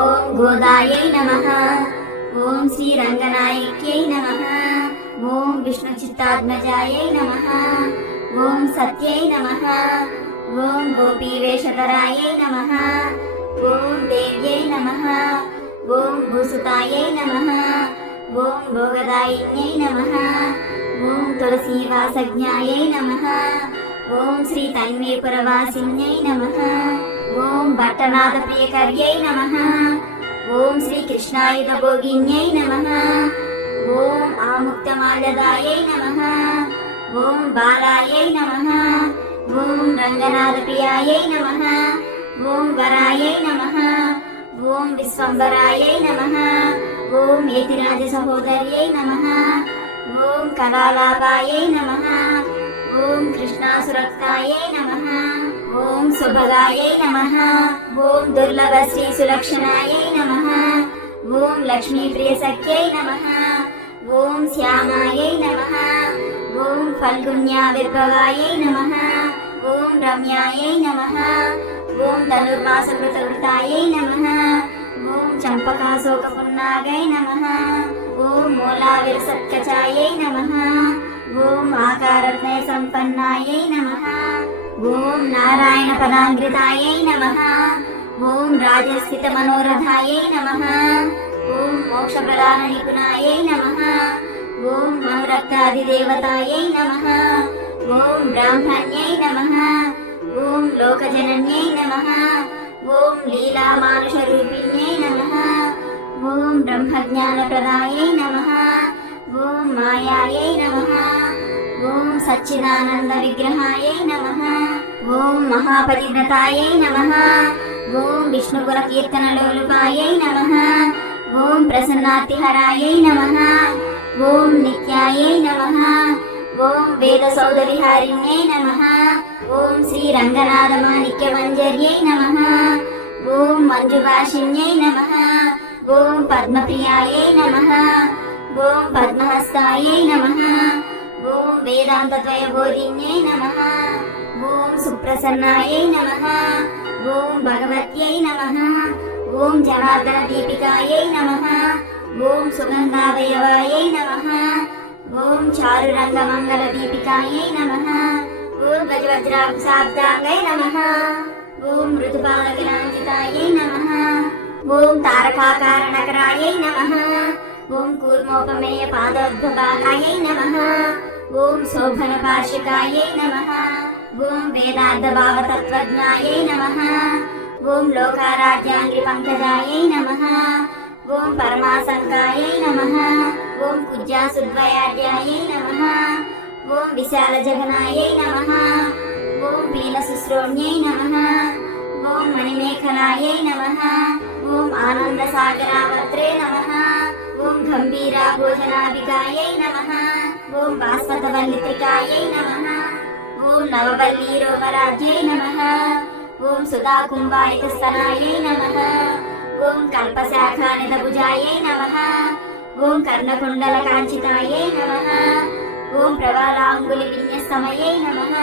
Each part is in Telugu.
ఓం గోదాయై నమ. ఓం శ్రీ రంగనాయక్యై నమ. ఓం విష్ణు చిత్తాత్మజాయై నమ. ఓం సత్యై నమ. ఓం గోపీవేషధరాయై నమ. ఓం దేవ్యై నమ. ఓం భూసుతాయై నమ. ఓం భోగదాయిన్యై నమ. ఓం తులసీవాసజ్ఞాయై నమ. ఓం శ్రీ తన్మేపురవాసిన్యై నమ. ఓం భట్టనాథ ప్రియకర్యై నమ. ఓం శ్రీ కృష్ణాయుధ భోగిన్యై నమ. ఓం ఆముక్తమాల్యదాయై నమ. ఓం బాలాయై నమ. ఓం రంగనాథ ప్రియాయై నమ. ఓం వరాయై నమ. ఓం విశ్వంబరాయై నమ. ఓం ఏతిరాజ సహోదర్యై నమ. ఓం కళాలాభాయై నమ. ఓం కృష్ణాసురక్తాయై నమ. ఓం సుభగాయై నమ. ఓం దుర్లభ శ్రీ సులక్షణాయై నమ. ఓం లక్ష్మీ ప్రియ సఖ్యై నమ. ఓం శ్యామాయై నమ. ఓం ఫల్గుణ్యా విర్భవాయై నమ. ఓం రమ్యాయై నమ. ఓం ధనుర్మాస కృతవృతాయై నమ. ఓం చంపకాశోకపున్నాగై నమ. ఓం మూలావిరసత్కచాయై నమ. ఓం ఆకారత్నయ సంపన్నాయై నమ. ఓం నారాయణ పదాంగ్రితాయై నమ. ఓం రాజస్థిత మనోరథాయై నమ. ఓం మోక్ష ప్రధాన నిపుణాయై నమ. ఓం మనురక్తాదిదేవతాయై నమ. ఓం బ్రాహ్మణ్యై నమ. ఓం లోకజనన్యై నమ. ఓం లీలామానుషరూపిణ్యై నమ. ఓం బ్రహ్మజ్ఞానప్రదాయై నమ. ఓం మాయాయై నమ. ఓం సచ్చిదానంద విగ్రహాయై నమ. ఓం మహాపతివ్రతాయై నమ. ఓం విష్ణుకుల కీర్తనలోలుపాయై నమ. ఓం ప్రసన్నాతిహరాయై నమ. ఓం నిత్యాయై నమ. ఓం వేద సౌదవిహారిణ్యై నమ. ఓం శ్రీ రంగనాథ మాణిక్య మంజర్యై నమ. ఓం మంజుభాషిణ్యై నమ. ఓం పద్మప్రియాయై నమ. ఓం పద్మహస్తాయై నమ. ఓం వేదాంతద్వయబోధిన్యై నమ. ఓం సుప్రసన్నాయై నమ. ఓం భగవత్యై నమ. ఓం జనార్దన దీపికాయై నమ. ఓం సుగంధావయవాయై నమ. ఓం చారురంగమంగళ దీపికాయై నమ. ఓం గజవజ్రాబ్దాంగై నమ. ఓం మృదుపాలకరాంజితాయై నమ. ఓం తారకాకారణకరాయై నమ. ఓం కూర్మోపమేయ పాదోద్భవాయై నమః. ఓం శోభన పార్షికాయై నమః. ఓం వేదార్థ భావతత్వజ్ఞాయై నమః. ఓం లోకారాధ్యాంగ్రి పంకజాయై నమః. ఓం పరమాసంకాయై నమః. ఓం కుజ్జాసుద్వయాధ్యాయై నమః. ఓం విశాల జగనాయై నమః. ఓం పీలశుశ్రోణ్యై నమః. ఓం మణిమేఖలాయై నమః. ఓం ఆనంద సాగరావత్రే నమః. ఓం గంభీరా భోజనాభికాయై నమః ఓం భాస్వతవల్లిత్రికాయై నమః ఓం నవవల్లీరోపరాధ్యై నమః ఓం సుధాకుంభాయితస్తనాయై నమః ఓం కల్పశాఖానిధభుజాయై నమః ఓం కర్ణకుండల కాంచితాయై నమః ఓం ప్రవాలాంగులి విన్యస్తమయై నమః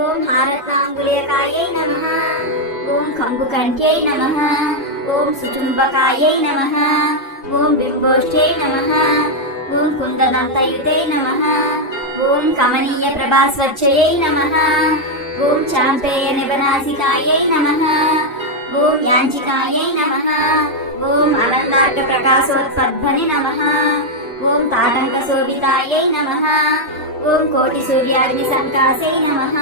ఓం హారతాంగులేకాయై నమః ఓం కంబుకంఠ్యై నమః ఓం సుచుంబకాయై నమః ఓం బింబోష్ఠే నమ. ఓం కుందదంతయుతే నమ. ఓం కమనీయ ప్రభాస్వచ్చయై నమ. ఓం చాంపేయ నిబనాసికాయై నమ. ఓం యాంచికాయై నమ. ఓం అనందార్క ప్రకాశోత్పద్మని నమ. ఓం తాటంక శోభితాయై నమ. ఓం కోటి సూర్యాగ్ని సంకాసై నమ.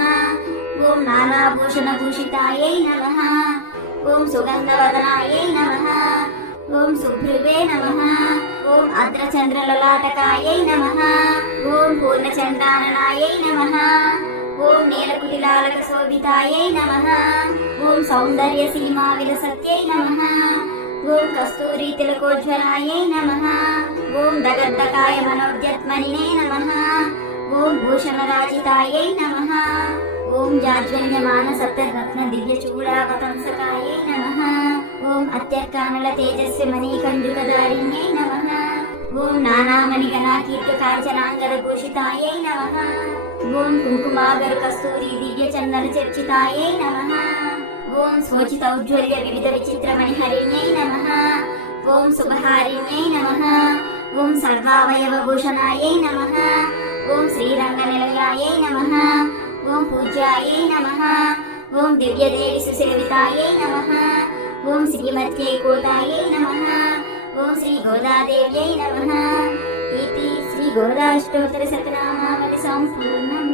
ఓం నానాభూషణ భూషితాయై నమ. ఓం సుగంధవదనాయై నమ. ఓం సుభృవే నమ. ఓం అద్రచంద్రలలాటకాయై నమ. ఓం పూర్ణచంద్రాననాయై నమ. ఓం నీలకుటిలాలక శోభితాయై నమ. ఓం సౌందర్య సీమా విలసత్యై నమ. ఓం కస్తూరి తిలకోజ్వలాయై నమ. ఓం దగద్దకాయ మనోద్యత్మనినే నమ. ఓం భూషణరాజితాయై నమ. ఓం జాజ్వల్యమాన సప్తరత్న దివ్య చూడావతంసకాయ అత్యర్కానల తేజస్వి మణికంజుకదారిణ్యై నమః. ఓం నానామణిగణా కీర్తి కాంచనాంగద భూషితాయై నమః. ఓం కుంకుమాగరు కస్తూరి దివ్య చందన చర్చితాయై నమః. ఓం స్వచిత ఉజ్వల్య వివిధ విచిత్ర మణిహరిణ్యై నమః. ఓం శుభహారిణ్యై నమః. ఓం సర్వావయవ భూషణాయై నమః. ఓం శ్రీరంగనిలయాయై నమః. ఓం పూజ్యాయై నమః. ఓం దివ్యదేవి సుశిరవితాయై నమః. శ్రీమత్యై కోటాయై నమ ఓం శ్రీ గోదాదేవ్యై నమ ఇది శ్రీ గోదాష్టోత్తర శతనామావళి సంపూర్ణం